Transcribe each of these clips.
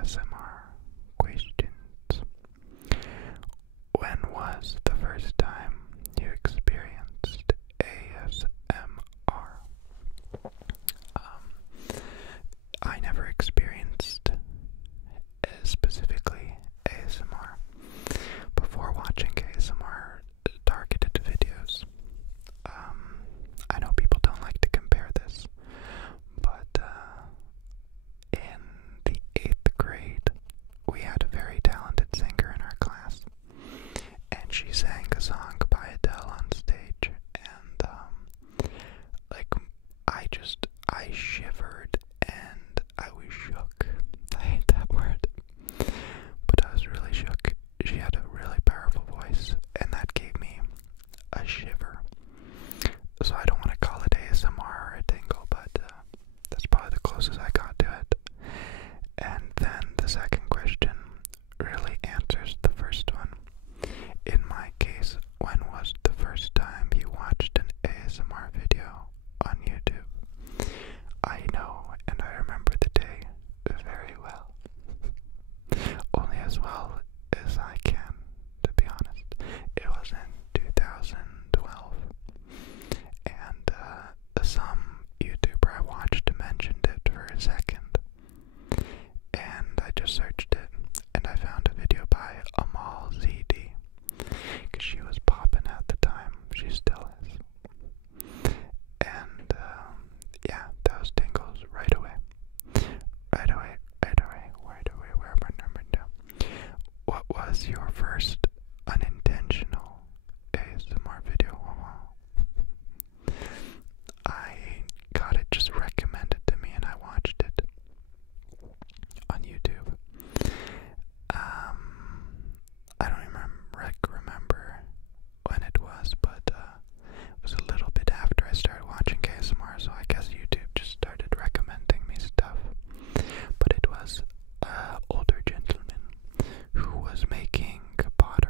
ASMR questions. When was the first time you experienced ASMR? I never experienced specifically ASMR before watching ASMR targeted videos. I know people don't like to compare this, but in the 8th grade, we had a very talented singer in our class, and she sang a song by Adele on stage, and I shivered and I was shook. I hate that word, but I was really shook. She had a really powerful voice, and that gave me a shiver. So I don't want to call it ASMR or a tingle, but that's probably the closest I got to it. And then the second question really answers the first one. In my case, when was the first time you watched an ASMR video on YouTube? I know, and I remember the day very well. Only as well as I can, to be honest. It was in 2012. And some YouTuber I watched mentioned it for a second. And I just searched it, and I found a video by Amal ZD. Because she was popping at the time. She still is. And yeah, those tingles right away. Right away, right away, right away, where my number two. What was your first unintentional ASMR video? I got it just recommended to me and I watched it on YouTube. I don't remember when it was, but it was a little bit after I started watching ASMR, so I guess YouTube just started recommending me stuff. But it was an older gentleman who was making pottery.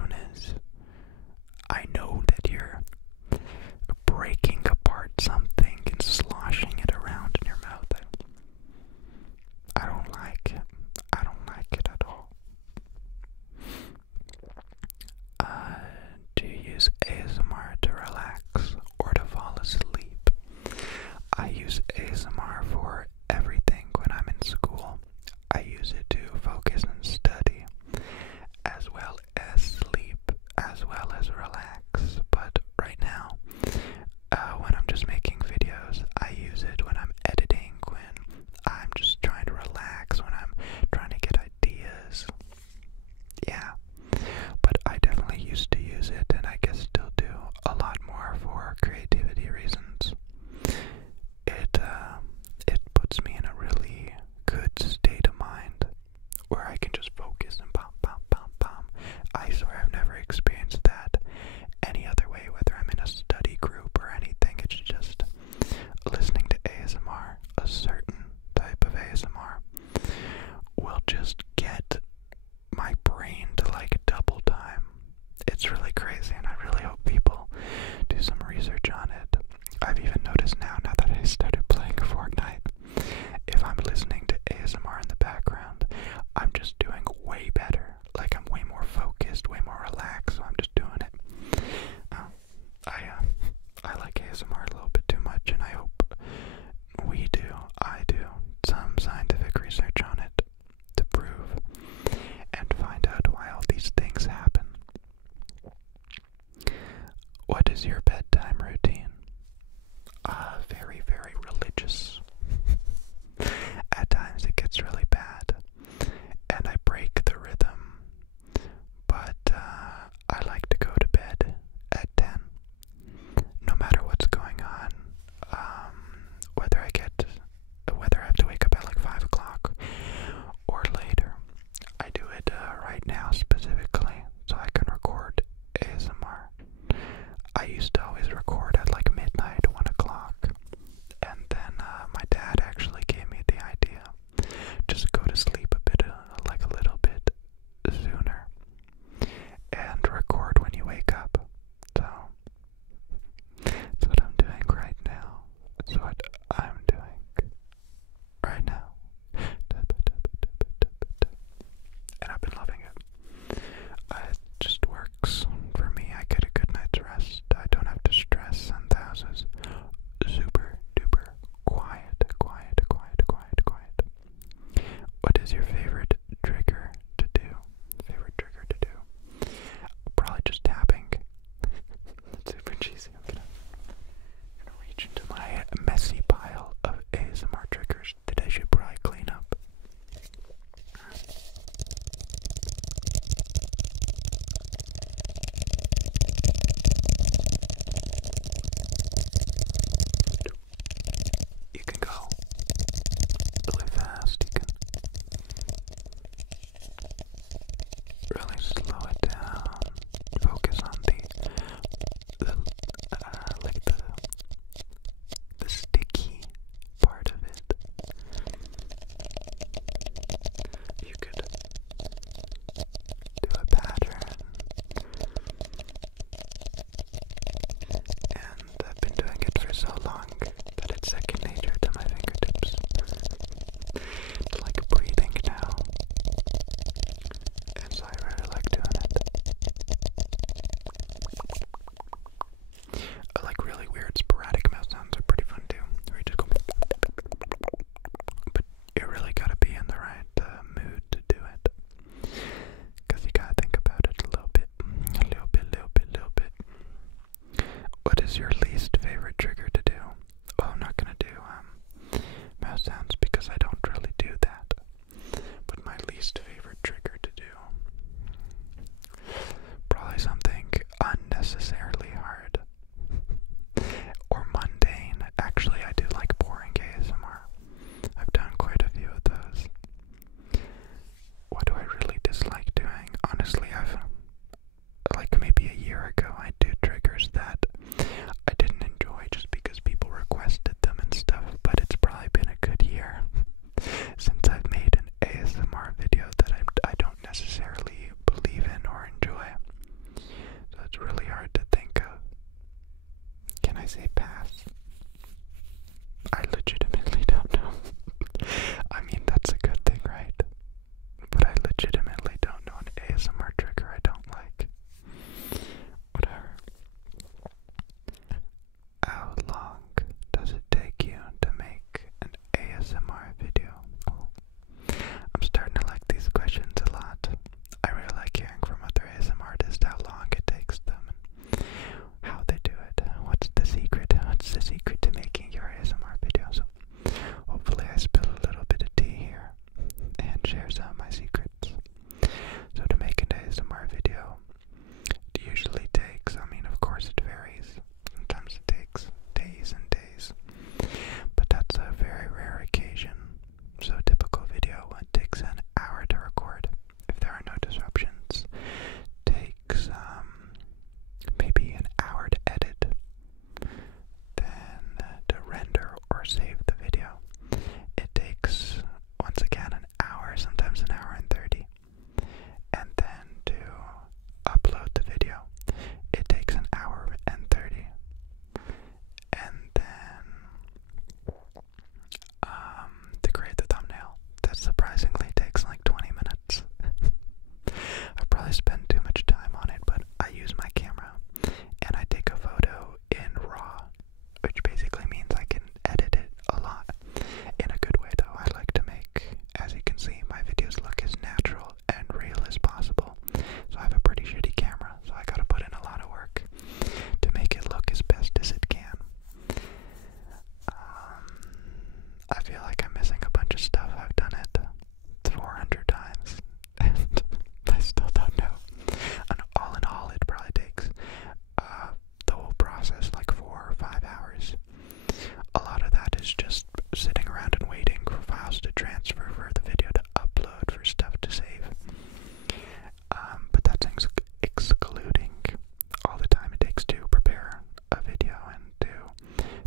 soon as I know that you're breaking apart something and sloshing it around in your mouth, I don't like it. I don't like it at all. Do you use ASMR to relax or to fall asleep? I use ASMR for everything when I'm in school. I use it to focus and study, as well as sleep, as well as relax. But right now, when I'm just making videos, I use it when I'm editing, when I'm just trying to relax, when I'm trying to get ideas. Yeah, but I definitely used to use it, and I guess still do, a lot more for creativity reasons. It puts me in a really good state of mind where I can just focus and pom pom pom pom. I swear I've never experienced that any other way, whether I'm in a study group or anything. It's just listening to ASMR, a certain type of ASMR, will just get my brain to like double time. It's really crazy, and I really hope people do some research on it. I've even noticed now that I started playing Fortnite, if I'm listening to ASMR in the background, I'm just doing way better. Like, I'm way more focused, way more relaxed, so I'm just doing it. I like ASMR a little bit too much, and I hope I do some scientific research on it to prove and find out why all these things happen. What is your bedtime routine? Very, very religious. At times it gets really bad, and I break the rhythm, but I like to go to bed at 10, no matter what's going on, whether I have to wake up at like 5 o'clock or later. I do it right now specifically so I can record ASMR. I used to always record at like midnight, 1 o'clock, and then my dad actually gave me the idea, just go to sleep a bit, like a little bit sooner, and record when you wake up. So, that's what I'm doing right now. That's what I'm doing right now. And I've been loving it. It just works for me. I get a good night's rest. I don't have to stress, and the house is super duper quiet. What is your favorite trigger to do? Probably just tapping. That's super cheesy. I'm gonna reach into my messy pile of ASMR triggers that I should probably clean up. You can go really fast. You can really slow it down. Focus on the sticky part of it. You could do a pattern, and I've been doing it for so long that it's second nature to my fingertips. It's like breathing now, and so I really like doing it. I like really weird sporadic mouth sounds are pretty fun too, where you just go, but you really gotta be in the right mood to do it, because you gotta think about it a little bit. What is your least favorite trigger to do? Well, I'm not gonna do mouth sounds because I don't really do that. But my least favorite trigger to do, probably something unnecessarily hard or mundane. Actually, I do like boring ASMR. I've done quite a few of those. What do I really dislike doing? Honestly, I've, like maybe a year ago, I did triggers that I didn't say pass. I legitimately don't know. I mean, that's a good thing, right? But I legitimately don't know an ASMR trigger I don't like. Whatever. How long does it take you to make an ASMR video? Oh, I'm starting to like these questions a lot. I really like hearing from other ASMRtists how long it takes them and how they do it. What's the secret? What's the secret to making your ASMR video? So hopefully I spill a little bit of tea here and share some of my secrets. So to make an ASMR video, it usually takes, I mean, of course it varies. Sometimes it takes days and days, but that's a very rare occasion. So a typical video, it takes an hour to record if there are no disruptions. Takes maybe an hour to edit, then to render or save the video. It takes, once again, an hour, sometimes an hour and 30. And then to upload the video, it takes an hour and 30. And then to create the thumbnail, that surprisingly takes like 20 minutes. I probably spend too much time on it, but I use my camera and I take a photo in RAW, which basically means I can edit it a lot. In a good way though. I like to make, as you can see, my videos look as natural and real as possible. So I have a pretty shitty camera, so I gotta put in a lot of work to make it look as best as it can. I feel like I'm missing a bunch of stuff. I've done it 400 times and I still don't know. And all in all, it probably takes the whole process like 4 or 5 hours. A lot of that is just sitting around and waiting for files to transfer, for the video to upload, for stuff to save. But that's excluding all the time it takes to prepare a video and to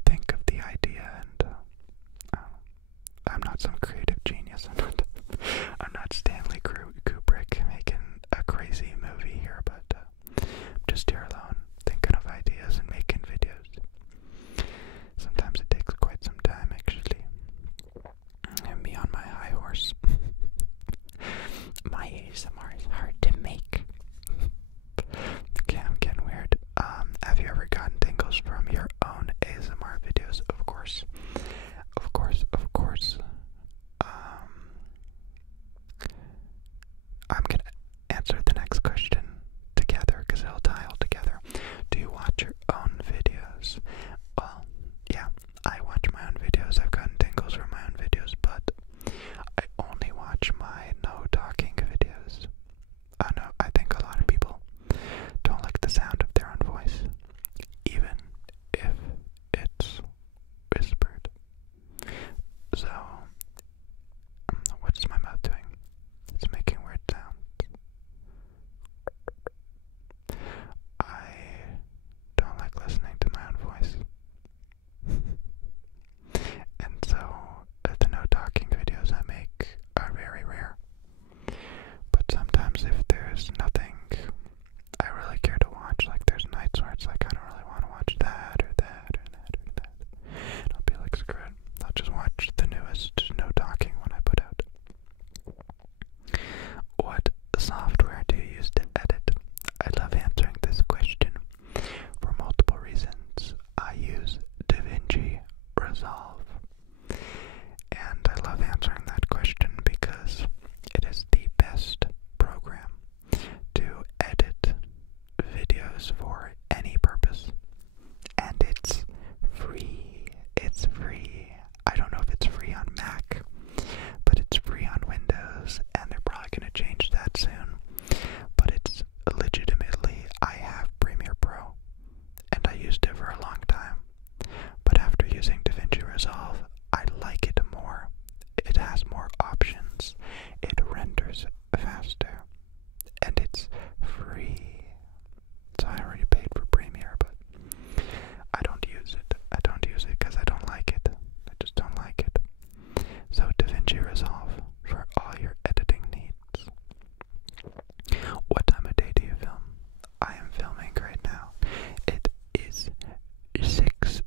think of the idea. And I'm not some creative genius. I'm not Stanley Kubrick making a crazy movie here, but I'm just here alone thinking of ideas and making videos. Sometimes it takes quite some time, actually. And me on my high horse. My ASMR is hard to make. Okay, I'm getting weird. Have you ever gotten tingles from your own ASMR videos? Of course. Of course, of course. I'm gonna answer the next question together because it'll tie all together. Do you watch your own videos? Well, yeah, I watch my own videos. I've gotten tingles from my own videos, but I only watch my no talking videos. No, I think a lot of people don't like the sound of their own voice, even if it's whispered. So, what's my mouth doing? It's making weird sounds. I don't like listening to my own voice. And so, the no talking videos I make are very rare. But sometimes if there's nothing I really care to watch, like there's nights where it's like I don't really want to watch that or that or that or that, and I'll be like, screw it, I'll just watch the newest no talking one I put out. What software do you use to edit? I love answering this question for multiple reasons. I use DaVinci Resolve, and I love answering that question because it is the best program to edit videos for any purpose, and it's free. It's free. I don't know if it's free on Mac, but it's free on Windows, and they're probably going to change that soon. But it's legitimately, I have Premiere Pro, and I used it for a long time. But after using DaVinci Resolve, I like it more. It has more options. It renders faster, and it's free. So I already paid for Premiere, but I don't use it. I don't use it because I don't like it. I just don't like it. So DaVinci Resolve for all your editing needs. What time of day do you film? I am filming right now. It is 6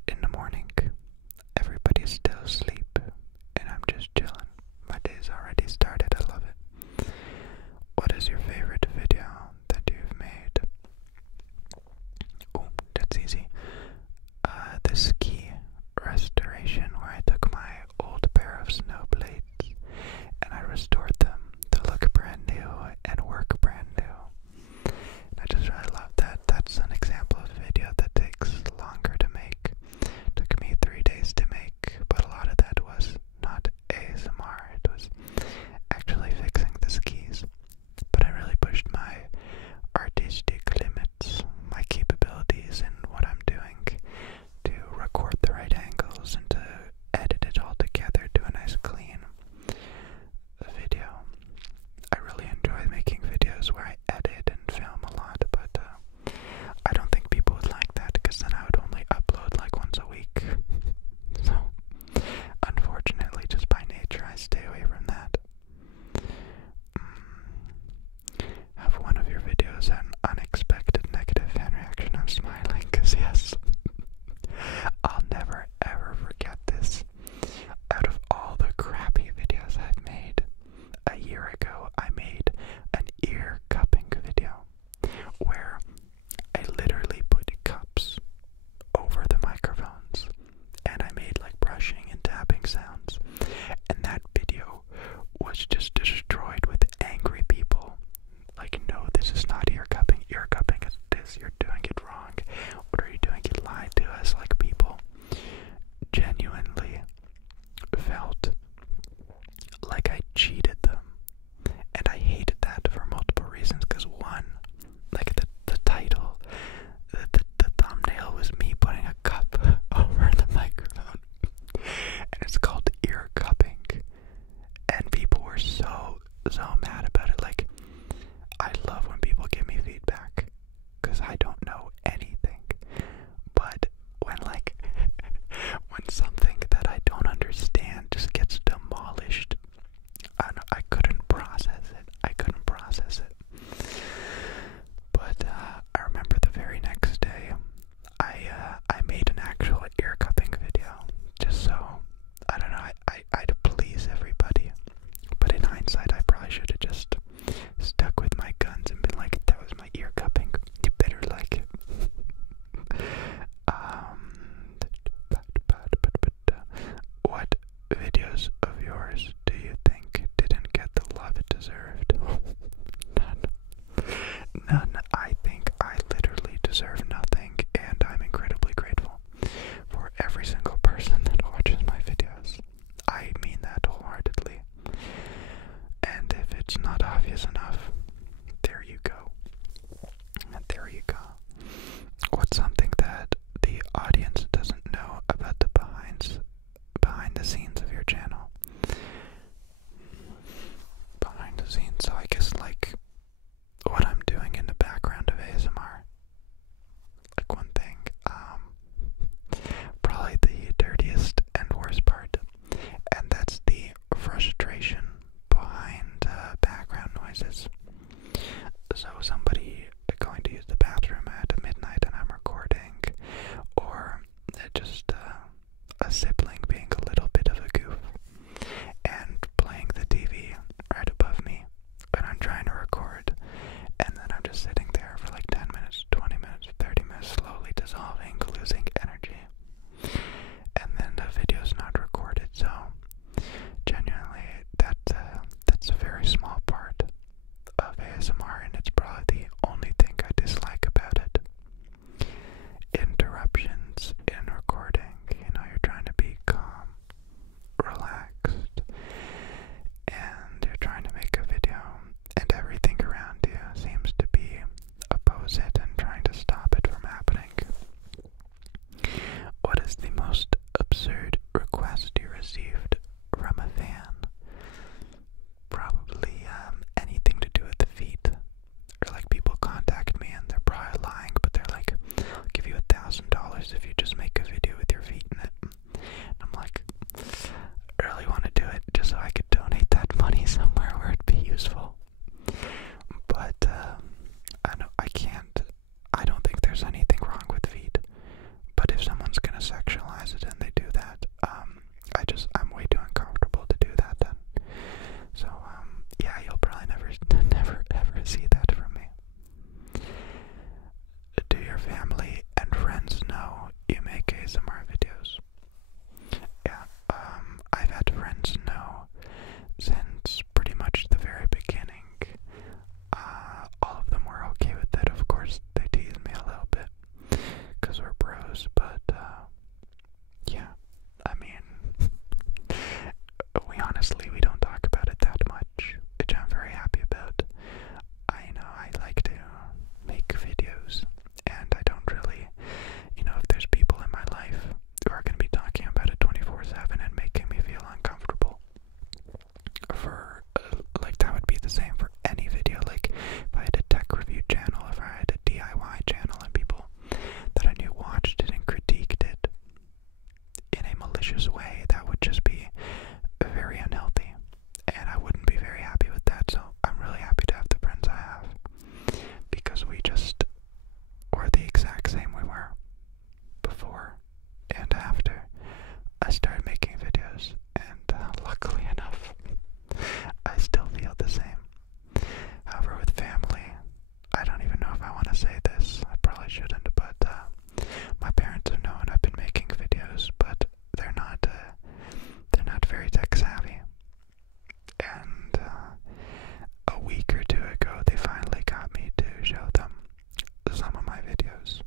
videos.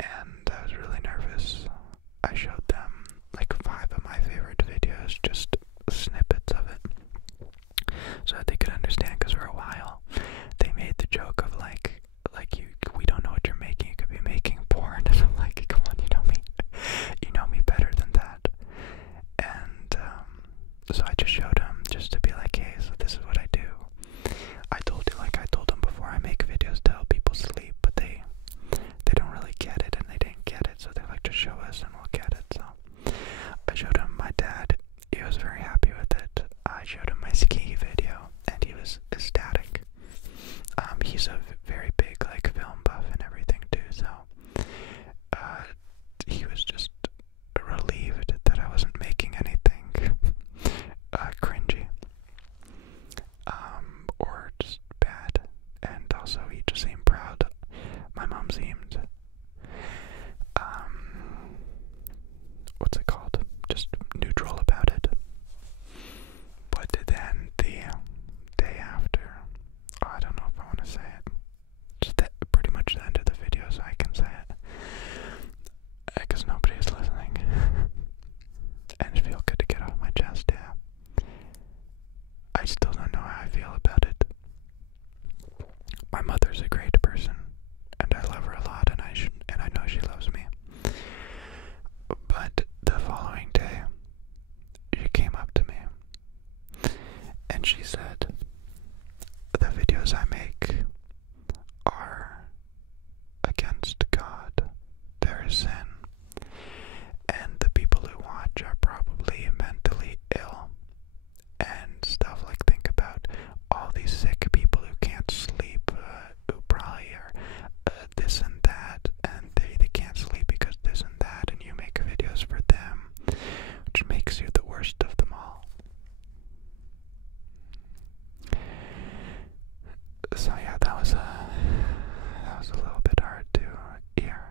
And I was really nervous. I showed them like 5 of my favorite videos, just snippets of it, so that they could understand, because for a while they made the joke of like we don't know what you're making, you could be making porn. And I'm like, come on, you know me better than that. And so I just showed them just to be like, hey, so this is what I do. I told them before, I make videos to help people sleep, but they don't really get it, and they didn't get it, so they're like, just show us and we'll get it. So I showed him my dad. He was very happy with it. I showed him my ski video, and he was ecstatic. He's a very big like film buff and everything too, so he was just relieved that I wasn't making anything cringy or just bad, and also he just seemed proud. My mom seemed what's it called? Just neutral about it. But then the day after, I don't know if I want to say it. Just pretty much the end of the video, so I can say it, because nobody's listening. And it feels good to get off my chest, yeah. I still don't know how I feel about it. My mother's a great person, and I love her a lot, and I know she loves me. But the following day, she came up to me, and she said, the videos I make are against God. There is sin, and the people who watch are probably mentally ill, and stuff like, think about all these sick people who can't sleep, who probably are this and that, and they can't sleep because this and that, and you make videos for them, which makes you the worst of them all. So yeah, that was a little bit hard to hear.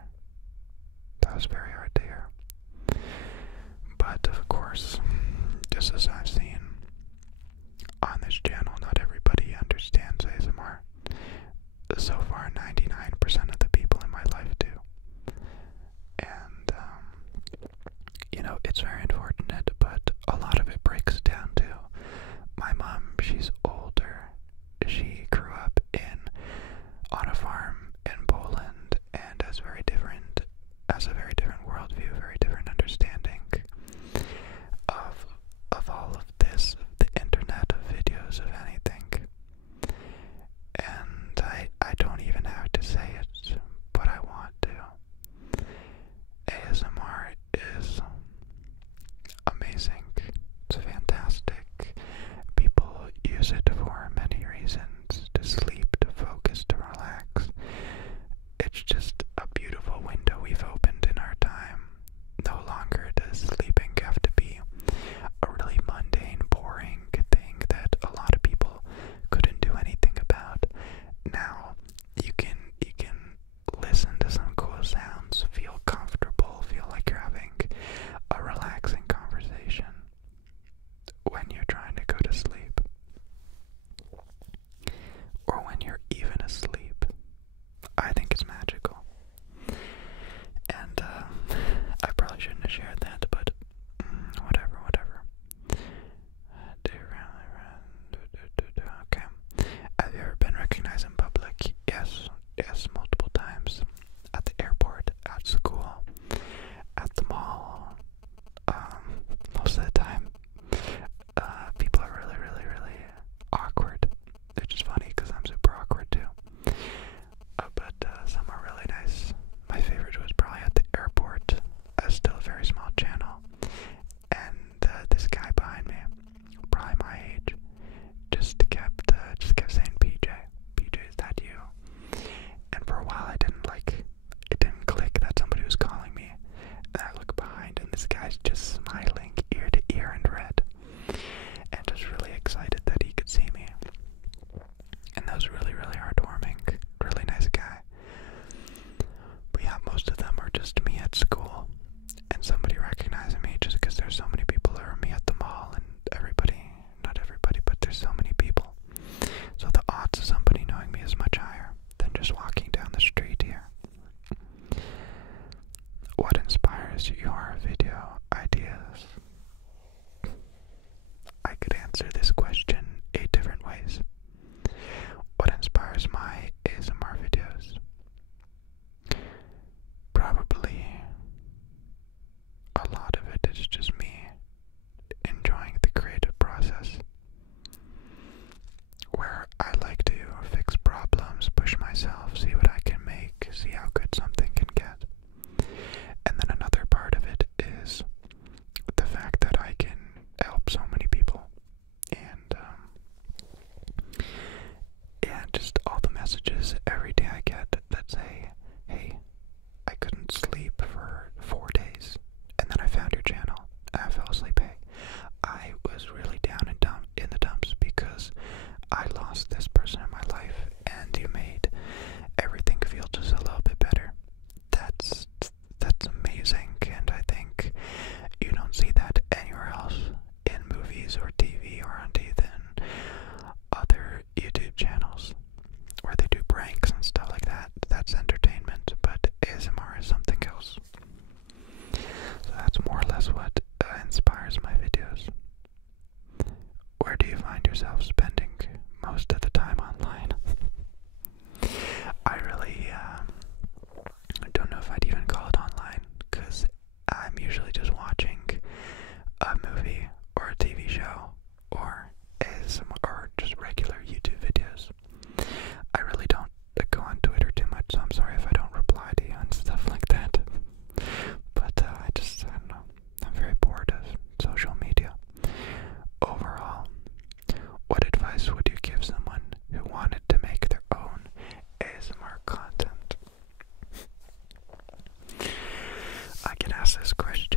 That was very hard to hear. But of course, just as I've seen on this channel, not everybody understands ASMR. So far, 99% of the people in my life do. And, it's very unfortunate, but a lot of it breaks down to my mom. She's older. She grew up on a farm in Poland. that's entertainment, but ASMR is something else. So that's more or less what inspires my videos. Where do you find yourself spending most of the time online? I really don't know if I'd even call it online, because I'm usually just watching a movie or a TV show or just regular YouTube videos. I really don't go on Twitter too much, so I'm sorry if I don't reply to you and stuff like that. But I don't know. I'm very bored of social media. Overall, what advice would you give someone who wanted to make their own ASMR content? I get asked this question